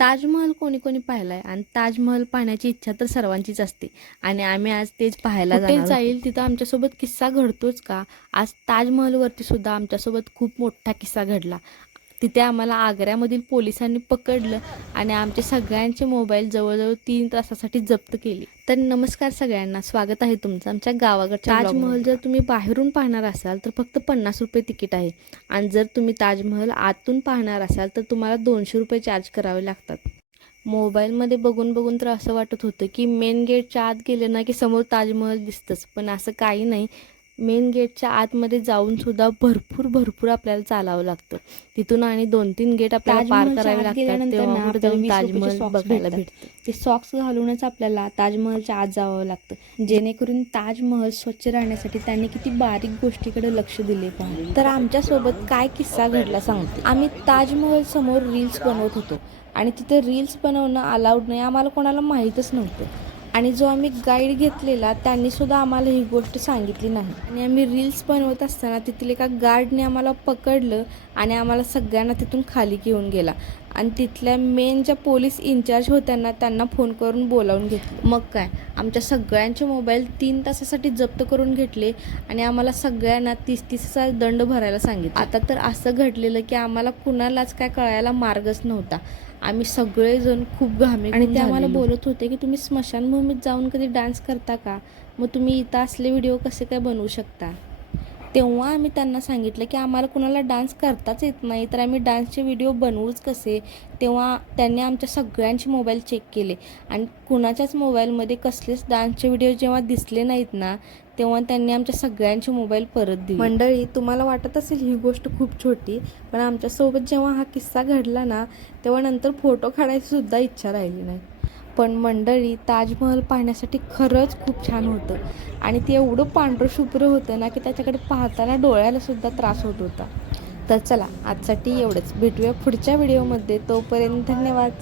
ताजमहल कोणी कोणी पाहिलाय आणि ताजमहल पाहण्याची इच्छा तर सर्वांचीच असते आणि आम्ही आज तेच पाहायला कुठे जाणार होतो. जाईल तिथं आमच्यासोबत किस्सा घडतोच का? आज ताजमहलवरती सुद्धा आमच्यासोबत खूप मोठा किस्सा घडला. तिथे आम्हाला आग्र्यामधील पोलिसांनी पकडलं आणि आमचे सगळ्यांचे मोबाईल जवळजवळ 3 तासासाठी जप्त केले. तर नमस्कार सगळ्यांना, स्वागत आहे तुमचं आमच्या गावाकडच्या ताजमहल जर तुम्ही बाहेरून पाहणार असाल तर फक्त 50 रुपये तिकीट आहे आणि जर तुम्ही ताजमहल आतून पाहणार असाल तर तुम्हाला 200 रुपये चार्ज करावे लागतात. मोबाईलमध्ये बघून बघून तर असं वाटत होतं की मेन गेटच्या आत गेलं ना की समोर ताजमहल दिसतंच, पण असं काही नाही. मेन गेटच्या आतमध्ये जाऊन सुद्धा भरपूर भरपूर आपल्याला चालावं लागतं. तिथून आणि 2-3 गेट आपल्याला पार ताजमहलच्या करावे आत लागतात, गेल्यानंतर तेव्हा ना कुठे आपल्याला जाऊन 20 रुपयाचे ताजमहल सॉक्स बघायला भेटतात. भेटतं. ते सॉक्स घालूनच आपल्याला ताजमहलच्या आत जावं लागतं, जेणेकरून ताजमहल स्वच्छ राहण्यासाठी त्यांनी किती बारीक गोष्टीकडे लक्ष दिले पहा. तर आमच्यासोबत काय किस्सा घडला सांगते. आम्ही ताजमहल समोर रील्स बनवत होतो आणि तिथे रील्स बनवणं अलाउड नाही, आम्हाला कोणाला माहीतच नव्हतं. आणि जो आम्ही गाईड घेतलेला त्यांनीसुद्धा आम्हाला ही गोष्ट सांगितली नाही. आणि आम्ही रील्स बनवत असताना तिथले एका गार्डने आम्हाला पकडलं आणि आम्हाला सगळ्यांना तिथून खाली घेऊन गेला आणि तिथल्या मेन ज्या पोलीस इन्चार्ज होत्या ना त्यांना फोन करून बोलावून घेतलं. मग काय, आमच्या सगळ्यांचे मोबाईल 3 तासासाठी जप्त करून घेतले आणि आम्हाला सगळ्यांना 30,000 दंड भरायला सांगितलं. आता तर असं घडलेलं की आम्हाला कुणालाच काय कळायला मार्गच नव्हता. आम्ही सगळेजण खूप घामे आणि ते आम्हाला बोलत होते की तुम्ही स्मशानभूमीत जाऊन कधी डान्स करता का? मग तुम्ही इथं असले व्हिडिओ कसे काय बनवू शकता? तेव्हा आम्ही त्यांना सांगितलं की आम्हाला कुणाला डान्स करताच येत नाही, तर आम्ही डान्सचे व्हिडिओ बनवूच कसे? तेव्हा त्यांनी आमच्या सगळ्यांचे मोबाईल चेक केले आणि कुणाच्याच मोबाईलमध्ये कसलेच डान्सचे व्हिडिओ जेव्हा दिसले नाहीत ना, तेव्हा त्यांनी आमच्या सगळ्यांचे मोबाईल परत दिले. मंडळी, तुम्हाला वाटत असेल ही गोष्ट खूप छोटी, पण आमच्यासोबत जेव्हा हा किस्सा घडला ना, तेव्हा नंतर फोटो काढायची सुद्धा इच्छा राहिली नाही. पण मंडळी, ताजमहल पाहण्यासाठी खरंच खूप छान होतं आणि ते एवढं पांढरं होतं ना की त्याच्याकडे पाहताना डोळ्याला सुद्धा त्रास होत होता. तर चला, आजसाठी एवढंच. भेटूया पुढच्या व्हिडिओमध्ये. तोपर्यंत धन्यवाद.